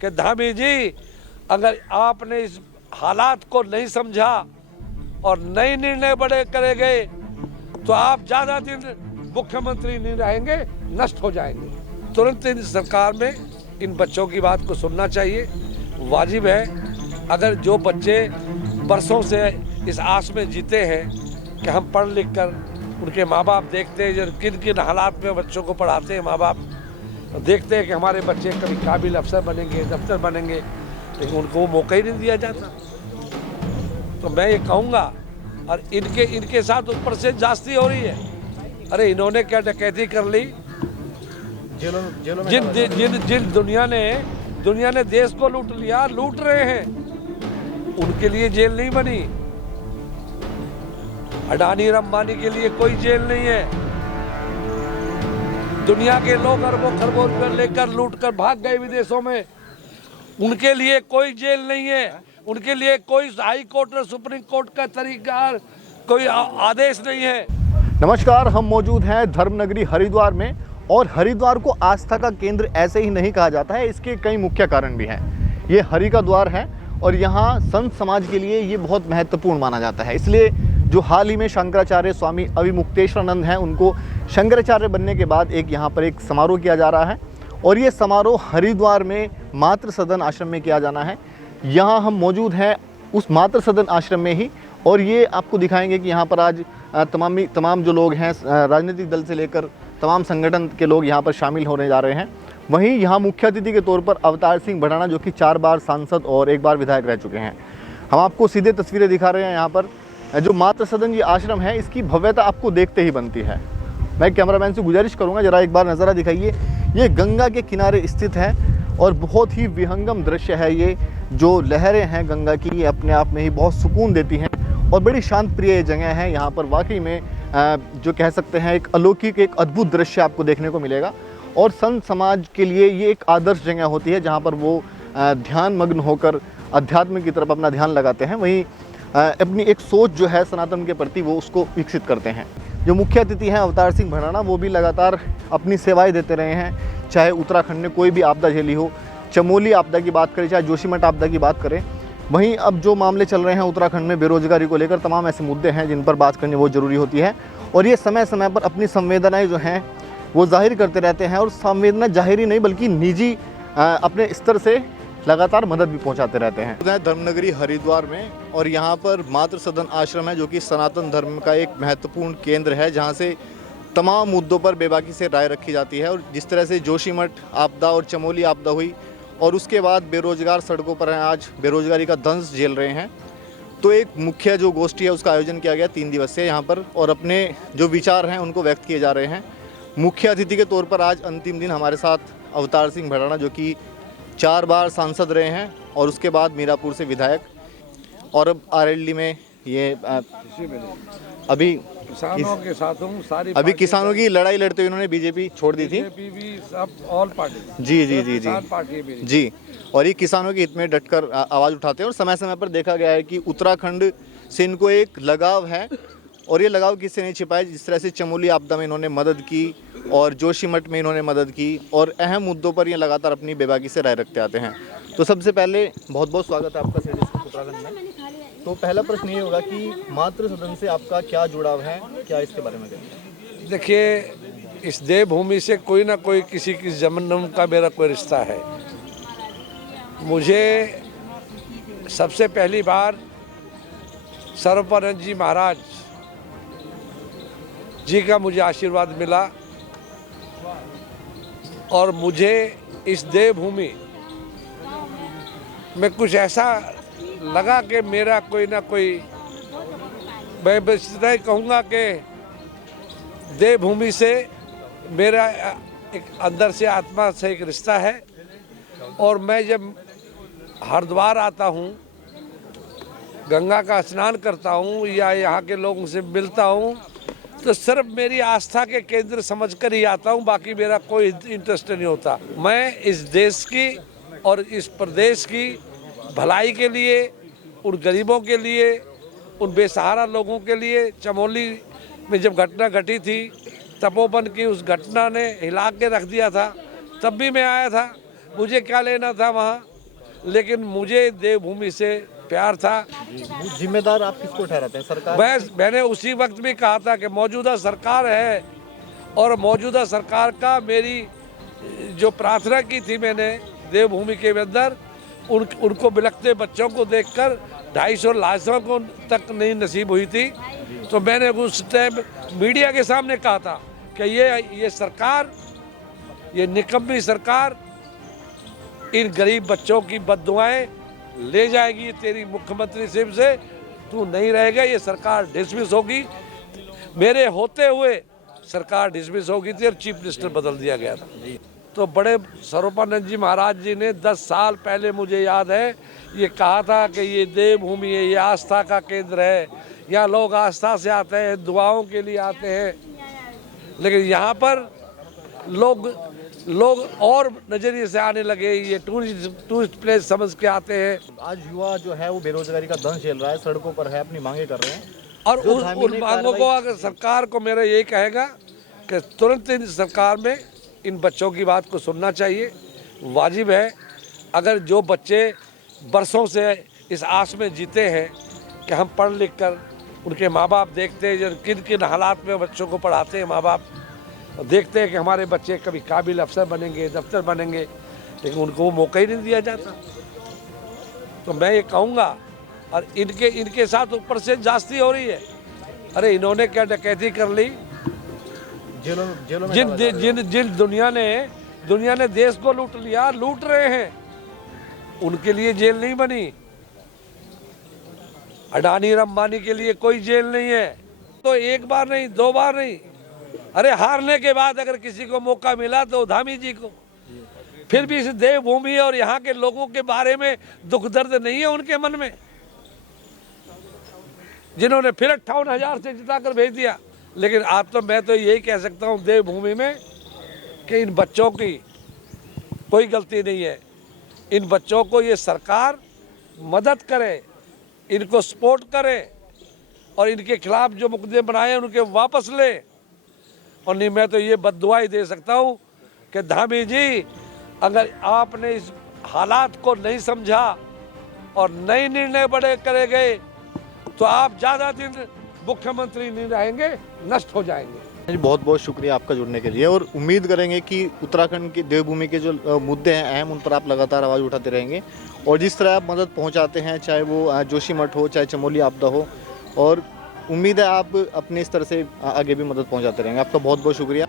कि धामी जी, अगर आपने इस हालात को नहीं समझा और नए निर्णय बड़े करे गए तो आप ज्यादा दिन मुख्यमंत्री नहीं रहेंगे, नष्ट हो जाएंगे। तुरंत इन सरकार में इन बच्चों की बात को सुनना चाहिए, वाजिब है। अगर जो बच्चे बरसों से इस आस में जीते हैं कि हम पढ़ लिख कर, उनके माँ बाप देखते हैं किन किन हालात में बच्चों को पढ़ाते हैं, माँ बाप देखते हैं कि हमारे बच्चे कभी काबिल अफसर बनेंगे, दफ्तर बनेंगे, लेकिन उनको वो मौका ही नहीं दिया जाता। तो मैं ये कहूँगा, और इनके साथ ऊपर से जास्ती हो रही है। अरे इन्होंने क्या डकैती कर ली, जिन दुनिया ने देश को लूट लिया, लूट रहे हैं, उनके लिए जेल नहीं बनी। अडानी अंबानी के लिए कोई जेल नहीं है। दुनिया के लोग अरबों खरबों रुपए लेकर लूट कर भाग गए विदेशों में, उनके लिए कोई जेल नहीं है। उनके लिए कोई हाई कोर्ट और सुप्रीम कोर्ट का तरीका, कोई आदेश नहीं है। नमस्कार, हम मौजूद हैं धर्मनगरी हरिद्वार में, और हरिद्वार को आस्था का केंद्र ऐसे ही नहीं कहा जाता है, इसके कई मुख्य कारण भी हैं। ये हरि का द्वार है और यहाँ संत समाज के लिए ये बहुत महत्वपूर्ण माना जाता है। इसलिए जो हाल ही में शंकराचार्य स्वामी अविमुक्तेश्वरानंद हैं, उनको शंकराचार्य बनने के बाद यहाँ पर एक समारोह किया जा रहा है, और ये समारोह हरिद्वार में मातृ सदन आश्रम में किया जाना है। यहाँ हम मौजूद हैं उस मातृ सदन आश्रम में ही, और ये आपको दिखाएंगे कि यहाँ पर आज तमाम जो लोग हैं, राजनीतिक दल से लेकर तमाम संगठन के लोग यहाँ पर शामिल होने जा रहे हैं। वहीं यहाँ मुख्य अतिथि के तौर पर अवतार सिंह भड़ाना, जो कि 4 बार सांसद और 1 बार विधायक रह चुके हैं। हम आपको सीधे तस्वीरें दिखा रहे हैं। यहाँ पर जो मातृ सदन ये आश्रम है, इसकी भव्यता आपको देखते ही बनती है। मैं कैमरामैन से गुजारिश करूँगा, ज़रा एक बार नज़ारा दिखाइए। ये गंगा के किनारे स्थित है और बहुत ही विहंगम दृश्य है। ये जो लहरें हैं गंगा की, ये अपने आप में ही बहुत सुकून देती हैं और बड़ी शांत प्रिय जगह है। यहाँ पर वाकई में जो कह सकते हैं, एक अलौकिक, एक अद्भुत दृश्य आपको देखने को मिलेगा। और संत समाज के लिए ये एक आदर्श जगह होती है, जहाँ पर वो ध्यान मग्न होकर अध्यात्म की तरफ अपना ध्यान लगाते हैं। वहीं अपनी एक सोच जो है सनातन के प्रति, वो उसको विकसित करते हैं। जो मुख्य अतिथि हैं अवतार सिंह भड़ाना, वो भी लगातार अपनी सेवाएं देते रहे हैं, चाहे उत्तराखंड में कोई भी आपदा झेली हो, चमोली आपदा की बात करें, चाहे जोशीमठ आपदा की बात करें। वहीं अब जो मामले चल रहे हैं उत्तराखंड में बेरोजगारी को लेकर, तमाम ऐसे मुद्दे हैं जिन पर बात करनी बहुत ज़रूरी होती है। और ये समय समय पर अपनी संवेदनाएँ जो हैं वो जाहिर करते रहते हैं, और संवेदना जाहिर ही नहीं बल्कि निजी अपने स्तर से लगातार मदद भी पहुंचाते रहते हैं। धर्मनगरी हरिद्वार में, और यहाँ पर मातृ सदन आश्रम है, जो कि सनातन धर्म का एक महत्वपूर्ण केंद्र है, जहाँ से तमाम मुद्दों पर बेबाकी से राय रखी जाती है। और जिस तरह से जोशीमठ आपदा और चमोली आपदा हुई, और उसके बाद बेरोजगार सड़कों पर हैं, आज बेरोजगारी का दंश झेल रहे हैं, तो एक मुख्य जो गोष्ठी है उसका आयोजन किया गया 3 दिवसीय यहाँ पर, और अपने जो विचार हैं उनको व्यक्त किए जा रहे हैं। मुख्य अतिथि के तौर पर आज अंतिम दिन हमारे साथ अवतार सिंह भड़ाना, जो कि 4 बार सांसद रहे हैं और उसके बाद मीरापुर से विधायक, और अब आरएलडी में ये अभी किसानों के साथ हूँ। सारी अभी किसानों की लड़ाई लड़ते हुए इन्होंने बीजेपी छोड़ दी थी। भी सब ऑल पार्टी जी। जी, और ये किसानों के हित में डटकर आवाज़ उठाते हैं, और समय समय पर देखा गया है कि उत्तराखंड से इनको एक लगाव है, और ये लगाव किससे नहीं छिपा है। जिस तरह से चमोली आपदा में इन्होंने मदद की, और जोशीमठ में इन्होंने मदद की, और अहम मुद्दों पर ये लगातार अपनी बेबाकी से राय रखते आते हैं। तो सबसे पहले बहुत बहुत स्वागत है आपका उत्तराखंड में। तो पहला प्रश्न ये होगा कि मातृ सदन से आपका क्या जुड़ाव है, क्या इसके बारे में कहें? देखिए, इस देवभूमि से कोई ना कोई किसी जन्म का मेरा कोई रिश्ता है। मुझे सबसे पहली बार सर्वपरंज जी महाराज जी का मुझे आशीर्वाद मिला, और मुझे इस देवभूमि में कुछ ऐसा लगा कि मेरा कोई ना कोई, मैं बस इतना ही कहूँगा कि देवभूमि से मेरा एक अंदर से आत्मा से एक रिश्ता है। और मैं जब हरिद्वार आता हूँ, गंगा का स्नान करता हूँ, या यहाँ के लोगों से मिलता हूँ, तो सिर्फ मेरी आस्था के केंद्र समझकर ही आता हूँ, बाकी मेरा कोई इंटरेस्ट नहीं होता। मैं इस देश की और इस प्रदेश की भलाई के लिए, उन गरीबों के लिए, उन बेसहारा लोगों के लिए, चमोली में जब घटना घटी थी, तपोवन की उस घटना ने हिला के रख दिया था, तब भी मैं आया था। मुझे क्या लेना था वहाँ, लेकिन मुझे देवभूमि से प्यार था। जिम्मेदार आप किसको ठहराते हैं, सरकार? मैंने उसी वक्त भी कहा था कि मौजूदा सरकार है और मौजूदा सरकार का मेरी जो प्रार्थना की थी मैंने देवभूमि के अंदर, उनको बिलखते बच्चों को देखकर 250 लाशों को तक नहीं नसीब हुई थी। तो मैंने उस टाइम मीडिया के सामने कहा था कि ये सरकार, ये निकम्मी सरकार इन गरीब बच्चों की बद्दुआएं ले जाएगी तेरी मुख्यमंत्री सिर्फ से, तू नहीं रहेगा, ये सरकार डिसमिस होगी। मेरे होते हुए सरकार डिसमिस होगी थी और चीफ मिनिस्टर बदल दिया गया था। तो बड़े स्वरूपानंद जी महाराज जी ने 10 साल पहले, मुझे याद है, ये कहा था कि ये देवभूमि है, ये आस्था का केंद्र है, यहाँ लोग आस्था से आते हैं, दुआओं के लिए आते हैं, लेकिन यहाँ पर लोग और नजरिए से आने लगे, ये टूरिस्ट प्लेस समझ के आते हैं। आज युवा जो है वो बेरोजगारी का दंश झेल रहा है, सड़कों पर है, अपनी मांगे कर रहे हैं। और उन मांगों को अगर सरकार को मेरा यही कहेगा कि तुरंत इन सरकार में इन बच्चों की बात को सुनना चाहिए, वाजिब है। अगर जो बच्चे बरसों से इस आस में जीते हैं कि हम पढ़ लिख कर, उनके माँ बाप देखते हैं किन किन हालात में बच्चों को पढ़ाते हैं माँ बाप, देखते हैं कि हमारे बच्चे कभी काबिल अफसर बनेंगे, दफ्तर बनेंगे, लेकिन उनको वो मौका ही नहीं दिया जाता। तो मैं ये कहूँगा, और इनके साथ ऊपर से जास्ती हो रही है। अरे इन्होंने क्या डकैती कर ली, जेलों में जिन दुनिया ने देश को लूट लिया, लूट रहे हैं, उनके लिए जेल नहीं बनी। अडानी और अंबानी के लिए कोई जेल नहीं है। तो एक बार नहीं, 2 बार नहीं, अरे हारने के बाद अगर किसी को मौका मिला तो धामी जी को, फिर भी इस देवभूमि और यहाँ के लोगों के बारे में दुख दर्द नहीं है उनके मन में, जिन्होंने फिर 58,000 से जिताकर भेज दिया। लेकिन आज तो मैं तो यही कह सकता हूँ देवभूमि में कि इन बच्चों की कोई गलती नहीं है। इन बच्चों को ये सरकार मदद करे, इनको सपोर्ट करे और इनके खिलाफ जो मुकदमे बनाए हैं उनके वापस ले। और नहीं, मैं तो ये बद्दुआ ही दे सकता हूँ कि धामी जी, अगर आपने इस हालात को नहीं समझा और नए निर्णय बड़े करे गए तो आप ज़्यादा दिन मुख्यमंत्री नहीं रहेंगे, नष्ट हो जाएंगे। बहुत बहुत शुक्रिया आपका जुड़ने के लिए, और उम्मीद करेंगे कि उत्तराखंड की देवभूमि के जो मुद्दे हैं अहम, उन पर आप लगातार आवाज़ उठाते रहेंगे। और जिस तरह आप मदद पहुंचाते हैं, चाहे वो जोशीमठ हो, चाहे चमोली आपदा हो, और उम्मीद है आप अपने इस तरह से आगे भी मदद पहुंचाते रहेंगे। आपका बहुत बहुत शुक्रिया।